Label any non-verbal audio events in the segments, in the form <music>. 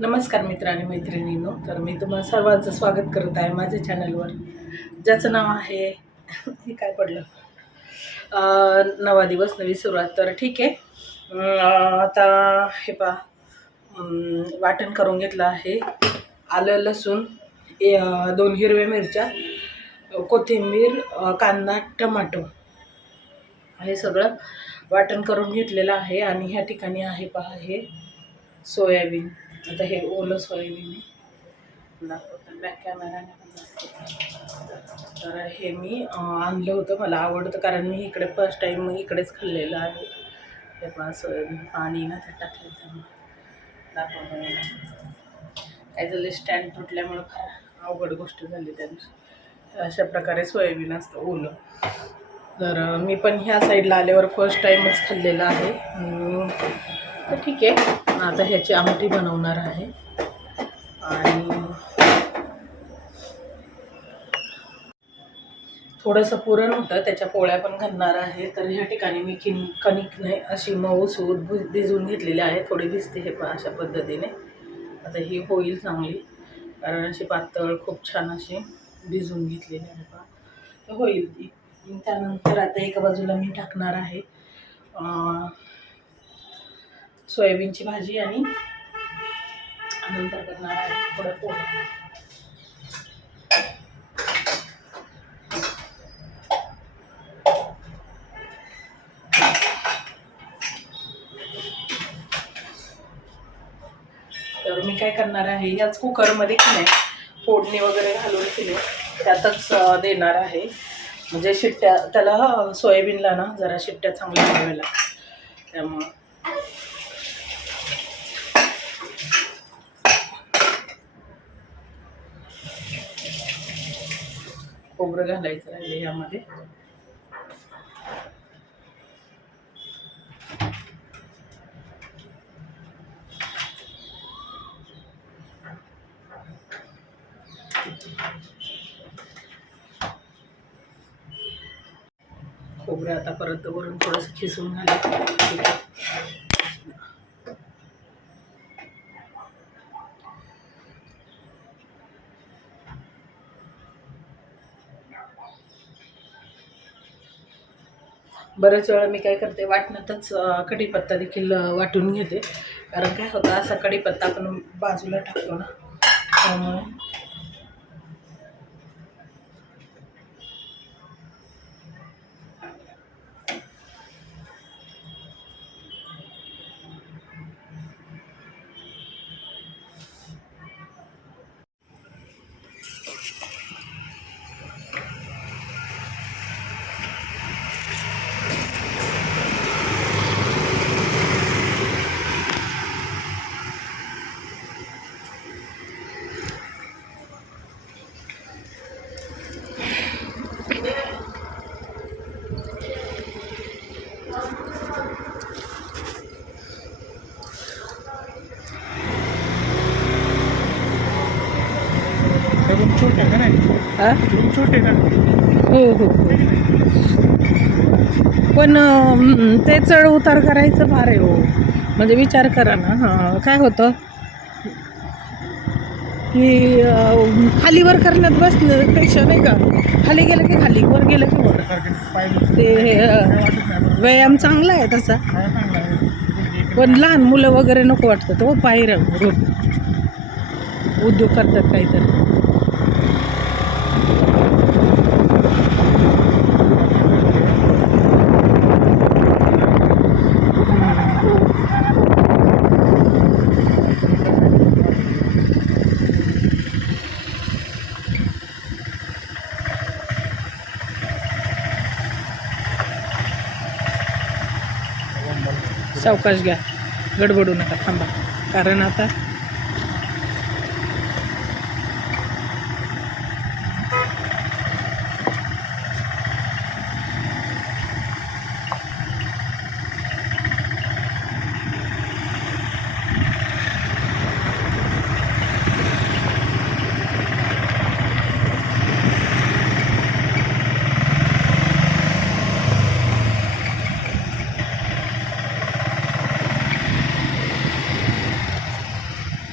नमस्कार मित्र आणि मैत्रिणींनो. तर मी तुम्हाला सर्वांचं स्वागत करत आहे माझ्या चॅनलवर ज्याचं नाव आहे हे काय पडलं? नवा दिवस नवी सुरुवात. तर ठीक आहे. आता हे पा वाटण करून घेतलं आहे. आलं लसूण दोन हिरव्या मिरच्या कोथिंबीर कांदा टमाटो. हे सगळं वाटण करून घेतलेलं आहे. आणि ह्या ठिकाणी आहे पहा हे सोयाबीन. आता हे ओलं सोयाबीन आहे बॅक कॅमेराने तर हे मी आणलं होतं मला आवडतं कारण मी इकडे फर्स्ट टाईम इकडेच खाल्लेलं आहे. हे पहा सोयाबीन पाणी ना ते टाकलं त्यामुळे. दाखवलं काय झालं स्टँड तुटल्यामुळं फार अवघड गोष्ट झाली त्यांची अशा प्रकारे सोयाबीन असतं ओलं. तर मी पण ह्या साईडला आल्यावर फर्स्ट टाईमच खाल्लेलं आहे. तर ठीक आहे. आता ह्याची आमटी बनवणार आहे. आणि थोडंसं पुरण होतं त्याच्या पोळ्या पण घालणार आहे. तर ह्या ठिकाणी मी किन कणिक नाही अशी मऊ सूद भि भिजवून घेतलेली आहे. थोडी भिजते हे पण अशा पद्धतीने. आता ही होईल चांगली कारण अशी पातळ खूप छान अशी भिजवून घेतलेली आहे पा तर होईल ती. त्यानंतर आता एका बाजूला मी टाकणार आहे. सोयाबीनची भाजी आणि नंतर करणार आहे थोडं पोळ्या तर मी काय करणार आहे याच कुकरमध्ये की नाही फोडणी वगैरे घालून की त्यातच देणार आहे. म्हणजे शिट्ट्या त्याला सोयाबीनला ना जरा शिट्ट्या चांगल्या घ्याव्या लागतात. त्यामुळं खोबरं घालायचं राहिले यामध्ये. खोबरं आता परत वरून थोडंसं खिसून घालायचं. बऱ्याच वेळा मी काय करते वाटण्यातच कढीपत्ता देखील वाटून घेते. कारण काय होतं असा कढीपत्ता आपण बाजूला टाकतो ना त्यामुळे हा? हो हो. पण ते चढ उतार करायचं फार आहे हो. म्हणजे विचार करा ना. हां काय होतं? की अं, खाली वर करण्यात बसण्यापेक्षा नाही का? खाली गेलं की खाली वर गेलं की वर. ते व्यायाम चांगला आहे तसा. पण लहान मुलं वगैरे नको वाटतं तो पायऱ्या रोड उद्योग करतात काहीतरी. सावकाश घ्या. गडबडू नका थांबा. कारण आता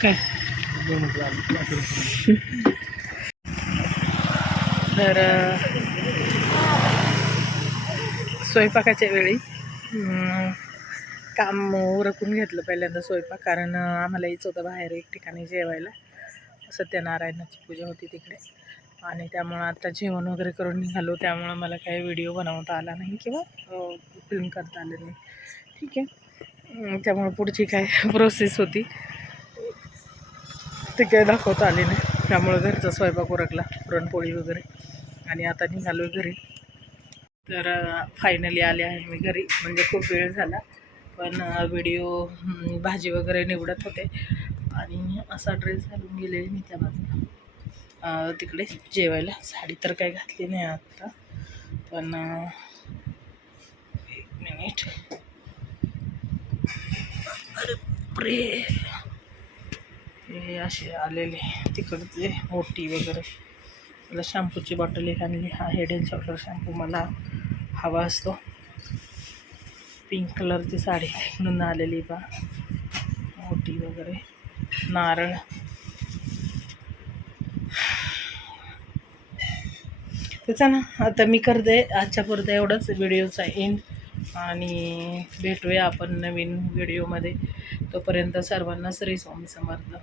काय? तर स्वयंपाकाच्या वेळी काम उरकून घेतलं पहिल्यांदा स्वयंपाक कारण आम्हाला यायचं होतं बाहेर एक ठिकाणी जेवायला. सत्यनारायणाची पूजा होती तिकडे. आणि त्यामुळं आता जेवण वगैरे करून निघालो. त्यामुळं मला काही व्हिडिओ बनवता आला नाही किंवा फिल्म करता आलं नाही. ठीक आहे. त्यामुळं पुढची काय <laughs> प्रोसेस होती? ते काय दाखवता आले नाही. त्यामुळं घरचा स्वयंपाक उरकला पुरणपोळी वगैरे. आणि आता निघालो घरी. तर फायनली आले आहे मी घरी. म्हणजे खूप वेळ झाला. पण व्हिडिओ भाजी वगैरे निवडत होते. आणि असा ड्रेस घालून गेलेली मी त्या बाजूला. तिकडे जेवायला. साडी तर काही घातली नाही आत्ता पण एक मिनिट अरे ते असे आलेले तिकडचे ओटी वगैरे. मला शॅम्पूची बॉटल एक आणली. हा हेड अँड शोल्डर शॅम्पू मला हवा असतो. पिंक कलरची साडी म्हणून आलेली बा. ओटी वगैरे. नारळ. त्याचा ना आता मी करते. आजच्या पुरतं एवढंच. व्हिडिओचा एंड आणि भेटूया आपण नवीन व्हिडिओमध्ये. तोपर्यंत सर्वांना श्री स्वामी समर्थ.